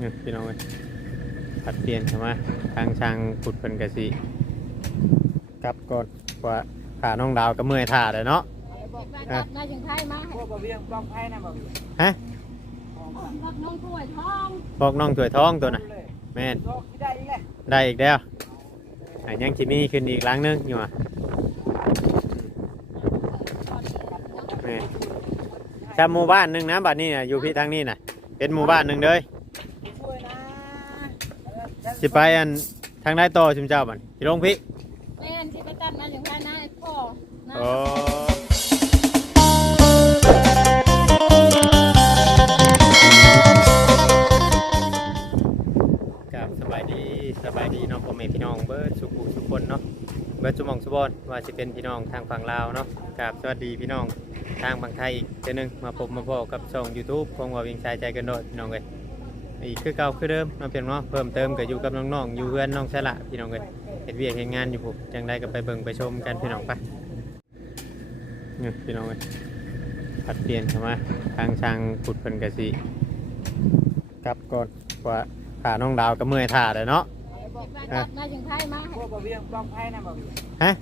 นี่พี่น้องเอ้ยผัดเปลี่ยนใช่ไหมทางช่างขุดเป็นกะสิกลับก่อนว่าขาน้องดาวก็เมื่อยท่าเลยเนาะรับนายถึงไทยมาพวกบ่เวียงปลอมไผนะบ่เวียงฮะรับน้องถ้วยทองบอกน้องถวยท้องตัวน่ะเลยแม่นโลกที่ได้อีกแหละได้อีกแล้วอะยังคิมีขึ้นอีกหลังนึงอยู่อะแม่นชาหมู่บ้านหนึงนะบัดนี้น่ะอยู่พี่ทางนี้น่ะเป็นหมู่บ้านหนึงเลยช่วยนะ สิไปอันทางได้ต่อชุมเจ้าบัดสิลงพี่แม่นที่ไปตัดมาถึงไทยนะพ่อนะโอ้ครับสบายดีสบายดีเนาะพ่อแม่พี่น้องเบิร์ดสุขุสุขคนเนาะเบิร์ดสุหมองสุบอนว่าจะเป็นพี่น้องทางฝั่งลาวเนาะกับสวัสดีพี่น้องทางฝั่งไทยอีกเจอหนึงมาพบมาพบกับช่อง YouTube ของว่าวิ่งชายใจกันโดดพี่น้องเลย อีกคือเก่าคือเดิมเนาะเพียงเนาะเพิ่มเติมก็อยู่กับน้องๆอยู่เพื่อนน้องสละพี่น้องเลยเห็นเวียกเห็นงานอยู่ผมจังได้ก็ไปเบิ่งไปชมกันพี่น้องไปนี่พี่น้องเลยผัดเปลี่ยนใช่ไหมทางช่างขุดเป็นกะสิกลับก่อนว่าขาน้องดาวก็เมื่อยท่าเลยเนาะรับนายถึงไทยมาพวกบ่เวียงปลอมไผนะบ่เวียงฮะ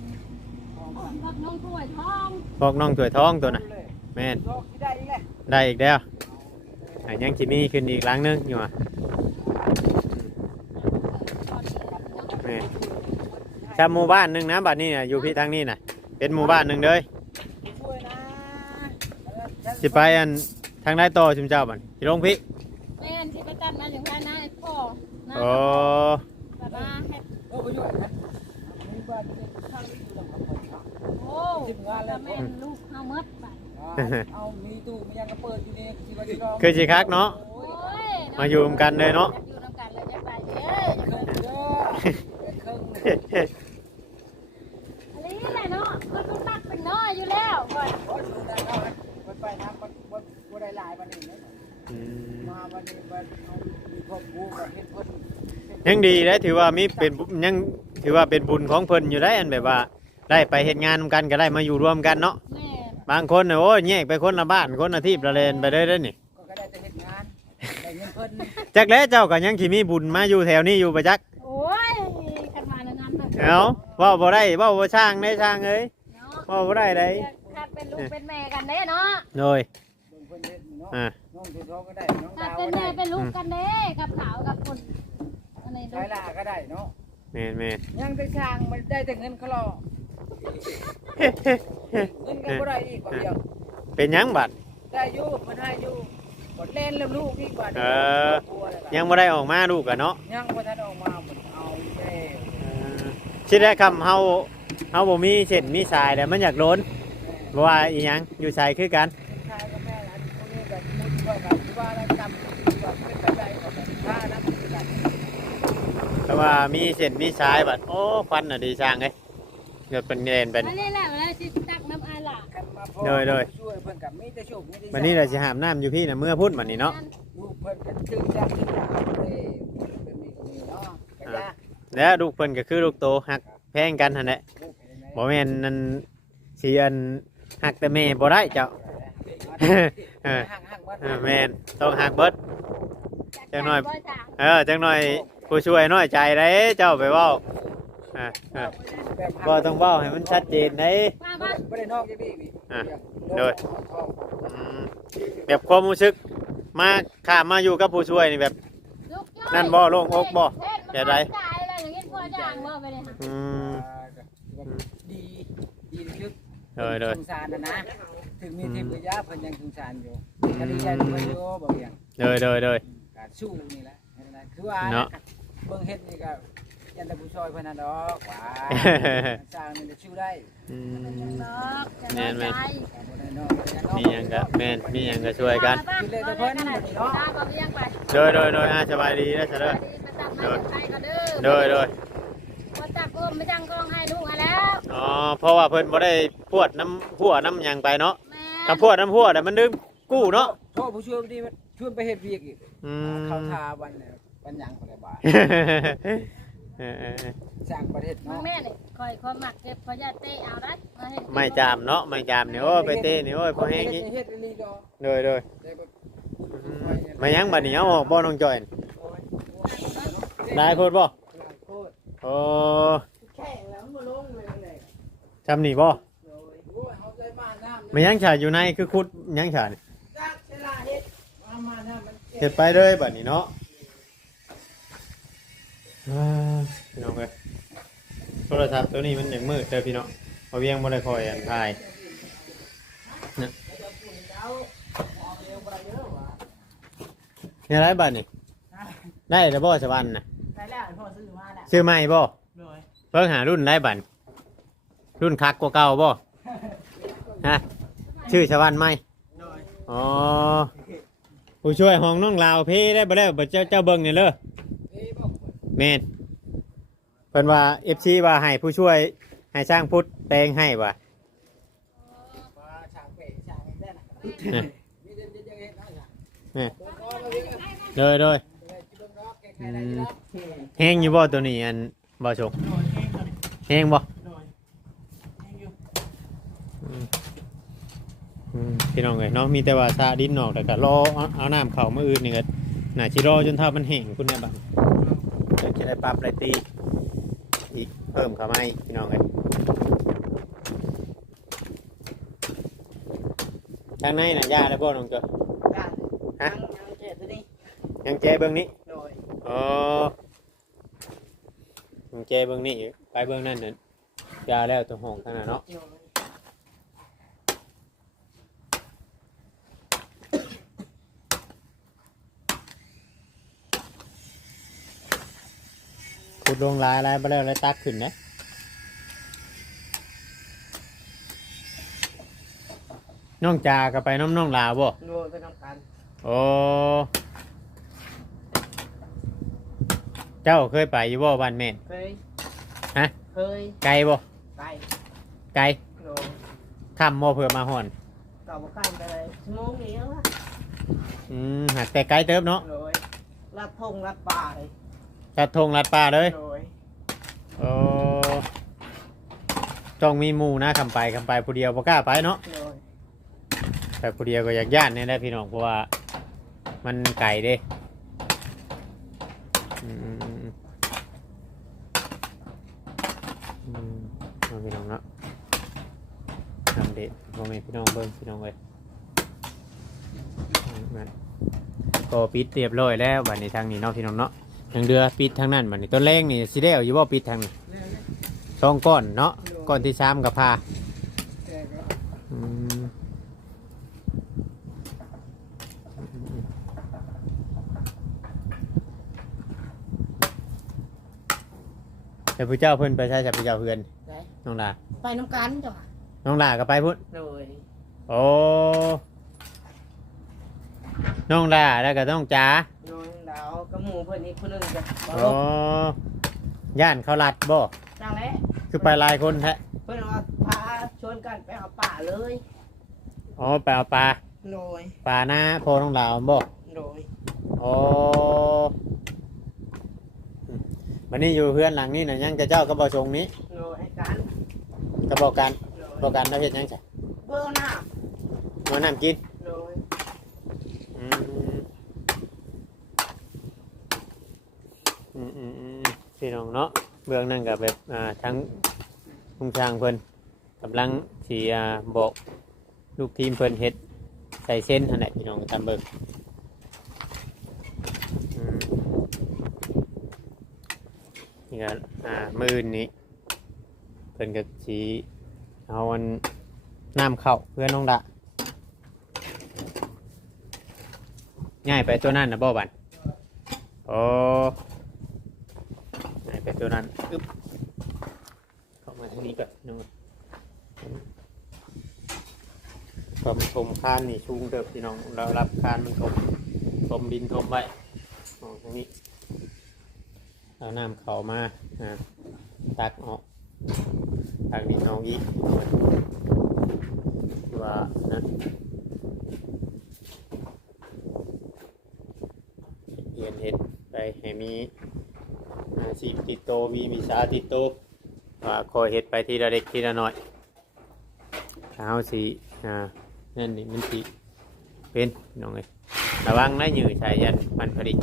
รับน้องถ้วยทองบอกน้องถวยท้องตัวน่ะเลยแม่นโลกที่ได้อีกแหละได้อีก แล้วอะยังคิมีขึ้นอีกหลังนึงอยู่อะแม่นชาหมู่บ้านหนึงนะบัดนี้น่ะอยู่พี่ทางนี้น่ะเป็นหมู่บ้านหนึงเลยช่วยนะสิไปอันทางได้ต่อชุมเจ้าบัดสิลงพี่แม่นที่ไปตัดมาถึงไทยนะพ่อนะโอ้แบบว่าให้โอ้บ่อยู่นะมีบ้านเป็นข้างอยู่ตรงนั้นเนาะโอ้แล้วแม่นลูกเฮาเมดบัด เอามีตู้มียังก็เปิดอยู่นี่สิว่าสิรอคือสิคักเนาะ โอ้ยมาอยู่ร่วมกันเลยเนาะ อยู่นำกันเลยจะไปเด้อเครื่องเด้อเป็นเครื่องอันนี้แหละเนาะมันต้องตักเป็นน้อยอยู่แล้วก่อนโอ้ยดูได้แล้วนะมันไปน้ำมันบ่บ่ได้หลายวันนี้นะอืมมาวันนี้มันเอามีครอบครัวกับเฮ็ดเพิ่นยังดีได้ถือว่ามีเป็นบุยังถือว่าเป็นบุญของเพิ่นอยู่ได้อันแบบว่า ได้ไปเฮ็ดงานนำกันก็ได้มาอยู่ร่วมกันเนาะ แม่ บางคนเนี่ยโอ้ยแยกไปคนละบ้านคนละที่ประเลนไปได้ได้อนี่ก็ก็ได้แต่เฮ็ดงานได้เงินเพิ่นจักแล้วเจ้าก็ยังขี่มีบุญมาอยู่แถวนี้อยู่ประจักโอ้ยกันมาในงานเถอะเอาเว่าบ่ได้เว่าบ่ช่างได้ช่างเอ้ยเนาะเว่าบ่ได้ได้ถ้าเป็นลูกเป็นแม่กันเด้เนาะโดยเบิ่งเพิ่นเฮ็ดเนาะอ่าน้องสุดท้องก็ได้น้องถ้าดาวเป็นก็แม่ได้เป็นลูกกันเด้กับขาวกับคนอะไรใช้ลาก็ได้เนาะแม่นแม่นยังแต่ช่างมันได้แต่เงินเขาหรอก เงินก็บ่ได้อีกว่าเดียวเป็นหยังบัดได้อยู่เพิ่นให้อยู่บ่เล่นแล้วลูกอีกบาดเออ ยังบ่ได้ออกมาลูกอะเนาะยังบ่ทันออกมาเพิ่นเอาแล้เออคิดได้คำเฮาเฮาบ่มีเส้นมีสายแต่มันอยากโดนบ่ว่าอีหยังอยู่สายคือกัน ชายกับแม่หลานพวกนี้แบบมุดเข้ากันว่าแล้วจำว่าเป็นไปได้ก็แบบถ้านะคือกันแต่ว่ามีเส้นมีสายบัดโอ้ควันน่ะดีช่างเอ้ย เกิดเป็นเงินเป็นอันนี้แหละเวลาที่ตักน้ำอาล่ะกันมาพอโดยโดยช่วยเพิ่นกับมีแต่โชคมีแต่วันนี้เราสิหามน้ำอยู่พี่น่ะเมื่อพุ่นบัดนี้เนาะลูกเพิ่นก็ชื่อจักชื่อจักเด้เป็นมีก็มีเนาะกะยาแล้วลูกเพิ่นก็คือลูกโตหักแพงกันหั่นแหละลูกเป็นไงบ่แม่นนั่นสิอันหักแต่แม่บ่ได้เจ้า เออ ห่างห่างเออแม่นต้องหักเบิด จังหน่อย บ่จ้ะเออจังหน่อยผู้ช่วยน้อยใจได้เจ้าไปเว้า อ่าอ่าบ่ต้องเว้าให้มันชัดเจนได้ มามาบ่ได้นอกจังซี่นี่อะโดย อืมแบบความรู้สึก มาข้ามมาอยู่กับผู้ช่วยนี่แบบลูกจ้อยนั่นบ่โล่งอกบ่เฮ็แบบใดมันตายอะไรอย่างงี้พ่อจ้างบ่ไปเลยค่ะอืม ดี ดีลึกโดยโดย สงสารนะนะ ถึงมีเทพยาเพิ่นยังสงสารอยู่คดีใหญ่เพิ่นอยู่บ่เพียงโดยโดยโดยก็สู้นี่แหละนั่นแหละคือว่าเนาะ เบิ่งเฮ็ดนี่ก็ ยันแต่ผู้ช่วยเพิ่นน่ะดอกว่าสร้างนี่จะสู้ได้อืม แม่นไหม บ่ได้นอกกันนาะมีหยังก็แม่นมีหยังก็ช่วยกันคือเลยแต่เพิ่นนี่เนาะบ่เลี้ยงไปโดยโดยโดยอ่าสบายดีนะเสด็จโดยไปก็เด้อโดยโดยบ่ตักอุ้มไม่จังกองให้ลูกอะแล้วอ๋อเพราะว่าเพิ่นบ่ได้พวดน้ำพัวน้ำหยังไปเนาะแม่ถ้าพวดน้ำพัวแต่ะมันดื่มกู้เนาะโทษผู้ช่วยดีมันชวนไปเฮ็ดเวียกอีกอืม เขาทาวันเนี่ยวันหยังก็ได้บาท เออเออเออสร้างประเทศมึงเนาะแม่นี่คอยความหมักเจ็บพอยาเตะเอาได้มาเฮ็ดไม่จามเนาะไม่จามเนี่ยโอ้ยไปเต้นี่โอ้ยพอแห้งนี้เฮ็ดอีหลีดอกโดยโดยได้บ่อืมมายังบัดนี้เอาออกบ่น้องจอยโอ้ได้โพดบ่โคตรโอ้แข็งแล้วมันลงเลยเลยจำนี่บ่โดยโอ้ยเอาใจบ้านน้ำมันยังฉาอยู่ในคือคุดยังฉานี่จักเวลาเฮ็ดมามาน้ำมันเฮ็ดไปเลยบัดนี้เนาะ อ่าพี่น้องเอ้ยโทรศัพท์ตัวนี้มันยังมืดเด้อพี่น้องบ่เวียงบ่ได้คอยอันถ่ายนี่อะไรบัดนี่ได้แล้วบ่สวรรค์น่ะไปแล้วพ่อซื้อมาแล้วชื่อใหม่บ่โดยเพิ่งหารุ่นได้บัดรุ่นคักกว่าเก่าบ่ฮะชื่อสวรรค์ใหม่โดยอ๋อผู้ช่วยห้องน้องลาวเพได้บ่ได้บ่เจ้าเจ้าเบิ่งนี่เด้อเอ้ยบอก แม่นเพิ่นว่า FC ว่าให้ผู้ช่วยให้สร้างพุทธแปลงให้ว่ะว่าฉากเป๋ฉากได้นะนี่มีเดินจะเฮ็ดได้จ้ะนี่ผมขอมาวิ่งกันโดยโดยเลยจิบรอบแก้ไขได้แล้วแฮงอยู่บ่ตัวนี้อันบ่ชกโดยเองก่อนแฮงบ่โดยเองอยู่อืมพี่น้องเอ้ยเนาะมีแต่ว่าซาดินออกแต่ก็รอเอาเอาน้ำเข้ามื้ออื่นนี่ก็น่าสิรอจนถ้ามันแห้งคุณแม่บัดเดี๋ยวจะ ได้ปรับได้ตีอีกเพิ่มเข้ามาอีกพี่น้องเอ้ยทางในน่ะยาแล้วบ่น้องเจ้าได้ฮะยังเจ็ดตัวนี้ยังแจเบิ่งนี้โดยอ๋อยังแจเบิ่งนี้อยู่ไปเบิ่งนั่นน่ะยาแล้วตัวห้องทางนั้นเนาะโดย ขุดลงลายลายไปแล้วแล้วตักขึ้นนะน้องจาก็ไปน้องน้องลาวบ่โดยไปทำการโอ้เจ้าเคยไปอยู่บ่บ้านแม่นเคยฮะเคยไกลบ่ไปไกลโดยค่ำบ่เพื่อมาห่อนเก่าข้ามไปเลยชั่วโมงเดียวละอืมหักแต่ไกลเติบเนาะโดยรัดทงรัดป่าเลย ตัดทงลัดป่าเลยโดยโอ้ต้องมีหมู่นะคำไปคำไปผู้เดียวบ่กล้าไปเนาะโดยแต่ผู้เดียวก็อยากย่านนี่แหละพี่น้องเพราะว่ามันไก่เด้อืมอืมเอาพี่น้องเนาะทำเด็ดพ่อแม่พี่น้องเบิ้งพี่น้องเลยนั่นก็ปิดเรียบร้อยแล้วบัดนี้ทางนี้เนาะพี่น้องเนาะ ทางเรือปิดทางนั้นบัดนี้ต้นแรงนี่สิได้เอาอยู่บ่ปิดทางนี้สองก้อนเนาะก้อนที่สามกับพาแต่ก็อืมแต่พระเจ้าเพิ่นไปใช้จับพระเจ้าเพื่อนได้น้องลาไปน้ำกันจ้ะน้องลาก็ไปพุ่นโดยโอ้น้องลาแล้วก็ต้องจ๋า โดยดาวกับหมูเพื่อนอีกคนหนึงจ้ะบโอ้ย่านเขาลัดบ่จังแล้วคือไปหลายคนแท้เพื่อนว่าพาชวนกันไปเอาป่าเลยอ๋อไปเอาปลาโดยปลาหน้าโพน้องลาวบ่โดยโอ้อืมวันนี้อยู่เพื่อนหลังนี้นะยังจะเจ้าก็บอกชงนี้โดยให้กันก็บอกกันโดบอกยกันแล้วเห็นยังไงเบื้องหน้ามาน้ำกินโดยอืม อืมอืมอืมพี่น้องเนาะเบื้องนั่นกับแบบอ่าทั้งลุงช่างเพิ่นกำลังสีอ่าบอกลูกทีมเพิ่นเฮ็ดใส่เส้นนั่นแหละพี่น้องตามเบิ่งอืมนี่ก็อ่ามืออนนี้เพิ่นก็สีเอาอันน้ำเข้าเพื่อนน้องดะง่ายไปตัวนั้นนะบ่บันโอ้ ไปตัวนั้นอึ๊บเข้ามาทางนี้ก่อนนึงความชมคานนี่ชูงเติบพี่น้องเรารับคานมันถมถมดินถมไว้ออกทางนี้เอาน้ำเขามาตักออกตักดินออกอีกว่านะเรียนเห็ดไปให้มี อาชีพติดโตมีวิชาติดโตว่าคอยเห็ดไปทีละเล็กทีละน้อยเท้าสีอ่านั่นนี่มันสีเป็นน้องเลยระวังนะยือชายยันมันผลิต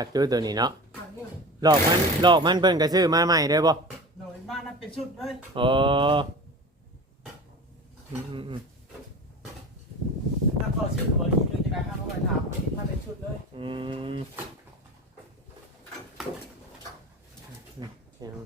คักจุ้ยตัวนี้เนาะทางนี้หลอกมันหลอกมันเพิ่นก็ซื้อมาใหม่ได้บ่หน่อยบ้านนั้นเป็นชุดเลยอ๋ออืมอืมอืมถ้าก็ชื่อบริษัทเรื่องจะได้ห้ามเอาไว้ถามมาเป็นชุดเลยอืมอืม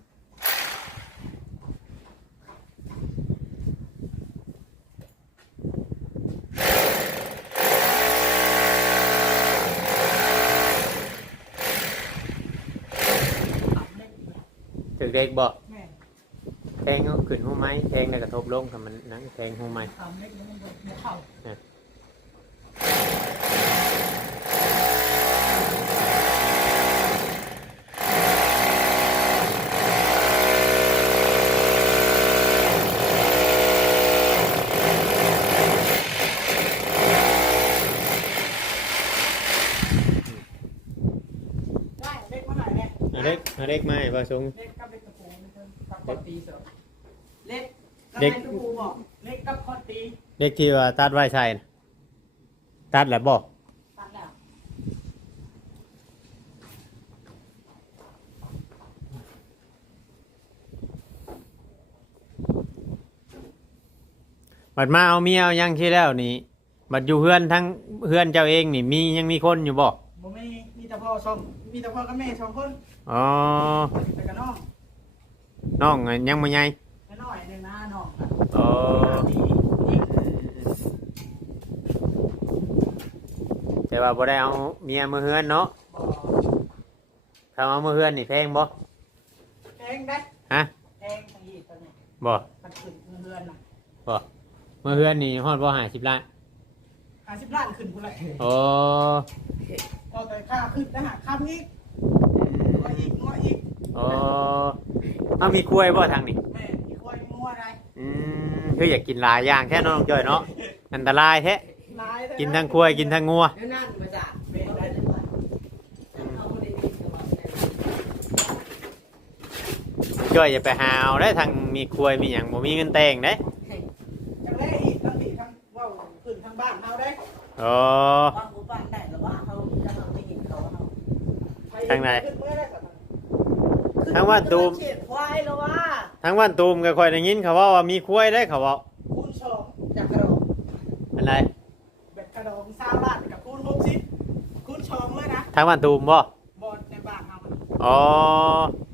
ถึกเด็กบ่แม่แทงเอาขึ้นหูไม้แทงแล้วกระทบลงกับมันนั่งแทงหูไม้ ทำเล็กแล้วมันบ่เข้า ได้เล็กมาหน่อยเนี่ย เอาเล็กเอาเล็กไม้ผสมเล็กกับเล็กกระปูมันจะกับคอนตีเสริมเล็กเล็เล็กกกระปูบอกเล็กกับคอนตีเล็กที่ว่าตัดไว้ใช่น่ะตัดแล้วบ่ตัดแล้วบัดมาเอาเมียเอายังที่แล้วนี่บัดอยู่เฮือนทั้งเฮือนเจ้าเองนี่มียังมีคนอยู่บ่บ่มีมีแต่พ่อสองมีแต่พ่อกับแม่สองคน อ๋อแต่กับน้องน้องยังบ่ใหญ่น้อยหนึ่งนะน้องครับอ๋อดีดีแต่ว่าบ่ได้เอาเมียมือเฮือนเนาะบ่ถ้าเอามือเฮือนนี่แพงบ่แพงได้ฮะแพงทางนี้ตอนนี้บ่มันขึ้นเงินน่ะบ่มือเฮือนนี่ฮอดบ่50ล้านห้าสิบล้านขึ้นพุ่นละอ๋อพอแต่ค่าขึ้นนะฮะคำอี กงัวอีกงัวอีกอ๋อเอามีกล้วยบ่ทางนี้แม่อีกคนงัวอะไรอืมคืออยากกินหลายอย่างแท้เนาะน้องจ้อยเนาะอันตรายแท้ลายเลยะกินทั้งกล้วยกินทั้งงัว เดี๋ยวนั่นมาจากแม่ได้เอาคนดีๆสวัสดีจ้อยอย่าไปหาเอาได้ทางมีกล้วยมีหยังบ่มีเงินแต่งเด้จังได้อีกทั้งสี่ทั้งว่าวขึ้นทั้งบ้านเฮาได้อ๋อ บางหมู่บ้านได้แต่ว่าเขาจะเอาไปกินเขาเอา ทางไหน ขึ้นเมื่อได้สัก ทั้งว่าตูม เฉียดควายแล้วว่าทั้งวันตูมก็ค่อยได้ยินเขาว่าว่ามีกล้วยได้เขาเว้าคูณสองจากกระโดดอะไรเบ็ดกระดองซาวล้านกับคูณหกสิบคูณสองเลยนะทั้งวันตูมบ่บอลในบ้านเฮาอ๋อ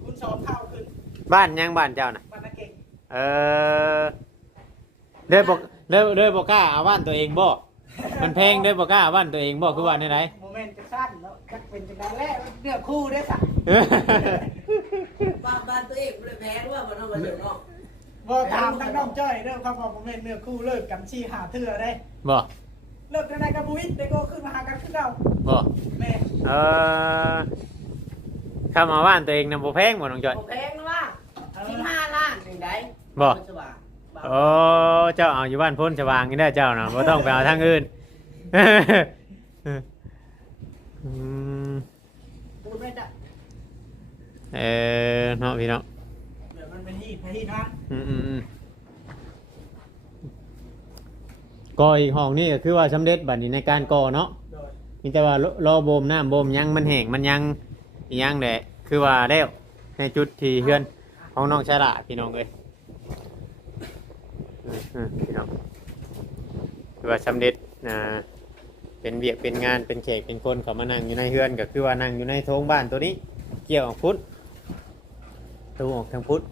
คูณสองเท่าขึ้นบ้านยังบ้านเจ้าน่ะบ้านนาเก่งเออเด้อบ่เด้อเด้อบ่กล้าเอาบ้านตัวเองบ่ มันแพงเด้อบ่กล้าเอาบ้านตัวเองบ่คือว่าไหนโมเมนต์จะสั้นแล้วจะเป็นจังไดแล้วเลือกคู่ได้สักๆ บ้านบ้านตัวเองไม่ได้แพ้ว่ามันเอามาเดือดร้อนบอถามทั้งน้องจ้อยเรื่องคำว่าโมเมนต์เลือกคู่เลิกกันชี้หาเถื่อได้บ่เลิกกันได้กับบุ้ยได้ก็ขึ้นมาหากันขึ้นเราบ่แม่เออคำเอาบ้านตัวเองนำบ่แพงบ่น้องจอยผมแพงนะว่าสิบห้าล้านถึงได้บ่สว่างโอ้เจ้าเอาอยู่บ้านพ้นสว่างนี่ได้อเจ้าน่ะบ่ต้องไปเอาทางอื่นอืมพูดไม่ได้ เออเนาะพี่เนาะเดี๋ยวมันเป็นที่ไปที่นั้นอืมอืมอืมก่ออีกห้องนี่ก็คือว่าสำเร็จบัดนี้ในการก่อเนาะโดยมีแต่ว่ารรอโบมน้ำโบมยังมันแห้งมันยังอีหยังแหละคือว่าแล้วในจุดที่เฮือนของน้องชายละพี่น้องเอ้ยอืมอืมพี่น้องคือว่าสำเร็จนะเป็นเบียกเป็นงานเป็นเขกเป็นคนเขามานั่งอยู่ในเฮือนก็คือว่านั่งอยู่ในโถงบ้านตัวนี้ เกี่ยวออกพุทธ ตัวออกทางพุทธ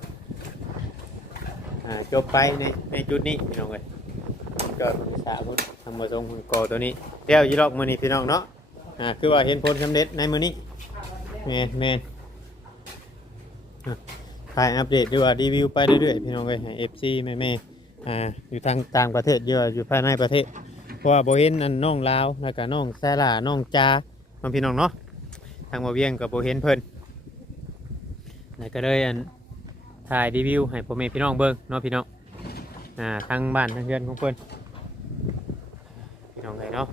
จบไปในในจุดนี้พี่น้องเอ้ยก็สาพุทธทำมาทรงกอตัวนี้เดี๋ยวยีรอกมือนี้พี่น้องเนาะอ่าคือว่าเห็นผลสำเร็จในมือนี้แมนแมนอะถ่ายอัปเดตด้วยว่ารีวิวไปเรื่อยๆพี่น้องเลยเอฟซีแม่แม่อ่าอยู่ทางต่างประเทศเยอะอยู่ภายในประเทศเพราะว่าโบเห็นอันน้องลาวแล้วก็น้องแซล่าน้องจาน้องพี่น้องเนาะทางบ่เวียงกับโบเห็นเพิ่น แล้วก็เลยอันถ่ายรีวิวให้พ่อแม่พี่น้องเบิ่งเนาะพี่น้องอ่าทางบ้านทางเรือนของเพิ่นพี่น้องเลยเนาะ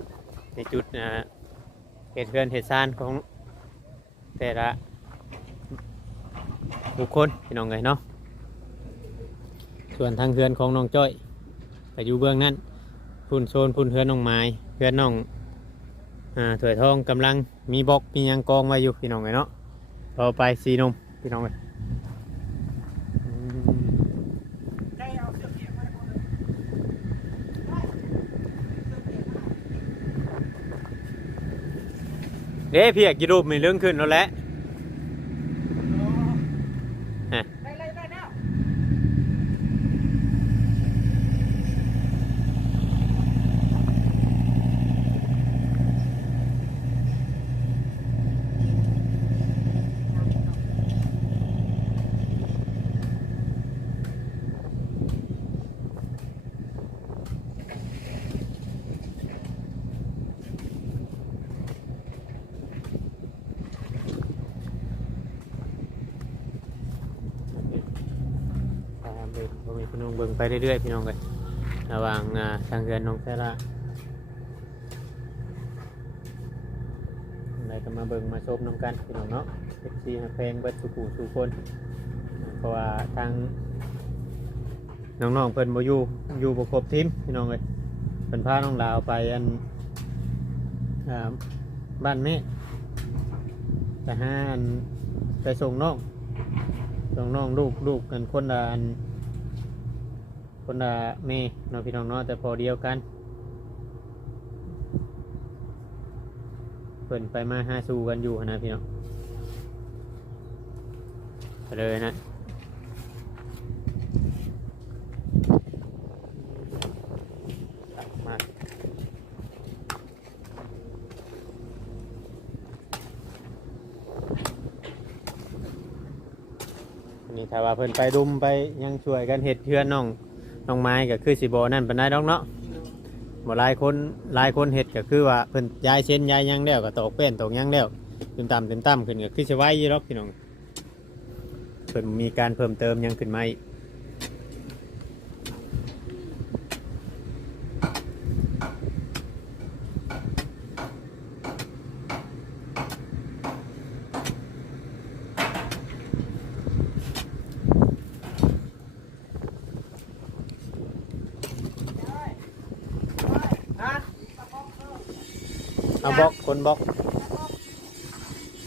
ในจุดอ่าเหตุเกินเหตุซานของแต่ละบุคคลพี่น้องเลยเนาะส่วนทางเฮือนของน้องจ้อยก็อยู่เบื้องนั้นพุ่นโซนพุ่นเฮือนน้องไม้เฮือนน้องอ่าถวยทองกำลังมีบล็อกมียังกองไว้อยู่พี่น้องเลยเนาะเอาไปสีนม พี่น้องเลยเด้พี่อยากกินรูปมีเรื่องขึ้นแล้วแหละ อ่าเบิ่งบ่มีพี่น้องเบิ่งไปเรื่อยๆพี่น้องเลยระหว่างทางเรือนน้องแซล่าอะไรก็มาเบิ่งมาชมน้ำกันพี่น้องเนาะเอฟซีแพงเบิดสุขุสุคน เพราะว่าทางน้องๆเพิ่นบ่อยู่อยู่บ่ครบทีมพี่น้องเลยเพิ่นพาน้องลาวไปอันอบ้านแม่ไปหาอันไปส่งน้องส่งน้องลูกลูกกันคนละอัน คนละแม่เนาะพี่น้องเนาะแต่พอเดียวกันเพิ่นไปมาหาสู่กันอยู่หั้นนะพี่น้องไปเลยนะมาอันนี้ถ้าว่าเพิ่นไปดุมไปยังช่วยกันเห็ดเทือนน้อง น้องไม้ก็คือสิบนั่นเป็นได้ดอกเนาะบ่หลายคนหลายคนเห็ดก็คือว่าเพิ่นย้ายเส้นย้ายหยังแล้วก็ตอกเป็นตอกหยังแล้วเต็มตามเต็มตามขึ้นก็คือสิไว้อยู่หรอกพี่น้องเพิ่นมีการเพิ่มเติมหยังขึ้นมาอีก บล็อกคนบล็อก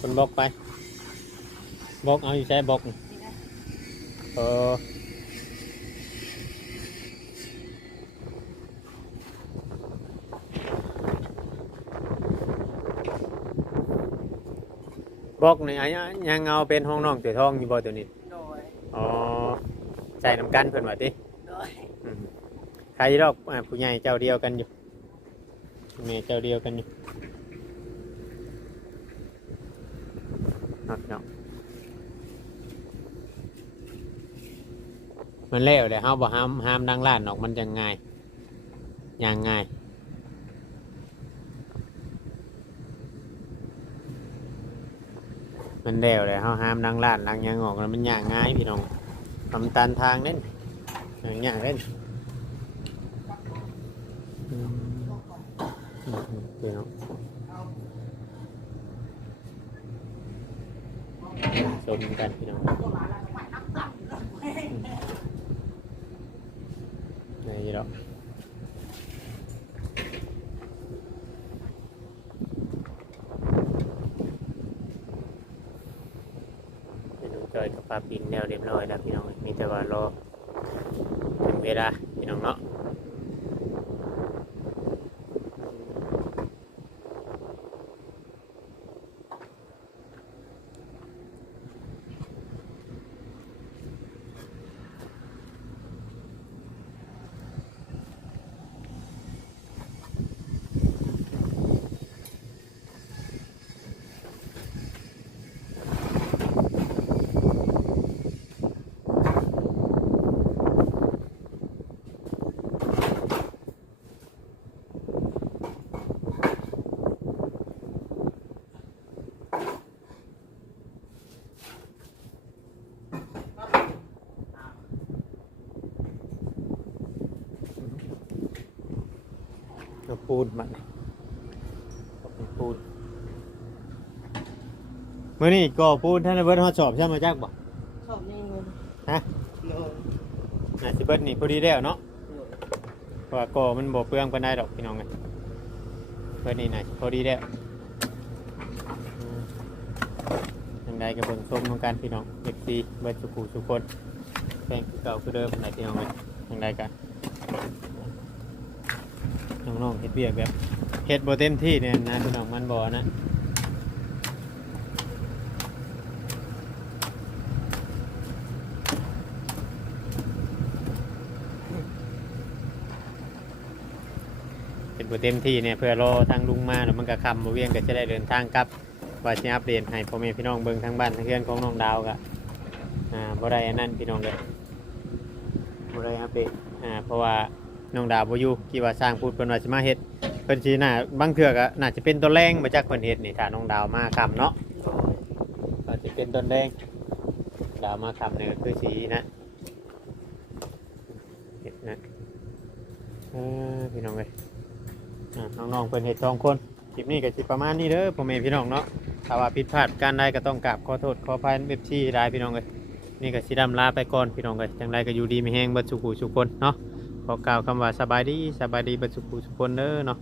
คนบล็อกไปบล็อกเอาอยู่ใช้บล็อกนี่เออบบล็อกนี่อันยังเอาเป็นห้องน้องเสือทองอยู่บ่ตัวนี้โดยอ๋อใส่น้ำกันเพิ่นว่าติโดยอืมใครดอกอ่าผู้ใหญ่เจ้าเดียวกันอยู่แม่เจ้าเดียวกันอยู่ เนาะเนาะมันเล้วเลยเฮาบ่ห้ามห้ามดังล้านออกมันจะง่ายอย่างง่ายมันเล้วเลยเฮาห้ามดังล้านดังยังออกแล้วมันอย่างง่ายพี่น้องทำตันทางเล่นอย่างเงี้ยเล่นอืมอืม อืมเดี๋ยวชมกันพี่น้อง นมันก็เป็นปูนเมื่อนี้ก่อปูนท่านเบิร์ดเขาสอบใช่ไหมแจ๊คบอกสอบยังเลยฮะน่สิเบิร์ดนี่พอดีแล้วเนาะเพราะก่อมันบ่เปลืองปานไดดอกพี่น้องไงเบิร์ดนี่น่าสิพอดีแล้วอืมยังไงกับผส้มของการพี่น้องเอกซีเบิร์ดสุขุสุคนแข่งเก่าคือเดิมไหนพี่น้องไงยังไงกัน น้องๆเฮ็ดเวียกแบบเฮ็ดบ่เต็มที่เนี่ยนะพี่น้องมันบ่นะเป็นบ่เต็มที่เนี่ยเพื่อรอทางลุงมาแล้วมันก็คำบ่เวียงก็จะได้เดินทางกลับว่าสิอัปเดตให้พ่อแม่พี่น้องเบิ่งทางบ้านทางเรื่อนของน้องดาวก็อ่าบ่ได้อันนั้นพี่น้องเลยบ่ได้อัปเดตอ่าเพราะว่า น้องดาวบ่อยู่กี่ว่าสร้างพูดเพิ่นว่าสิมาเฮ็ดเพิ่นสิน่าบางเทื่อก็น่าจะเป็นต้นแรงมาจากเพิ่นเฮ็ดนี่ถ้าน้องดาวมาคำเนาะก็สิเป็นต้นแรงดาวมาคำนี่ก็คือสีนะเฮ็ดนะเออพี่น้องเอ้ยอ่าน้องๆเพิ่นเฮ็ดสองคนคลิปนี้ก็สิประมาณนี้เด้อพ่อแม่พี่น้องเนาะถ้าว่าผิดพลาดการใดก็ต้องกราบขอโทษขออภัยเว็บที่ได้พี่น้องเลยนี่ก็สิดำลาไปก่อนพี่น้องเลยจังใดก็อยู่ดีไม่แห้งเบัดสุขูสุคนเนาะ ขอกล่าวคำว่าสบายดีสบายดีบรรจุขูสุคนเด้อเนาะ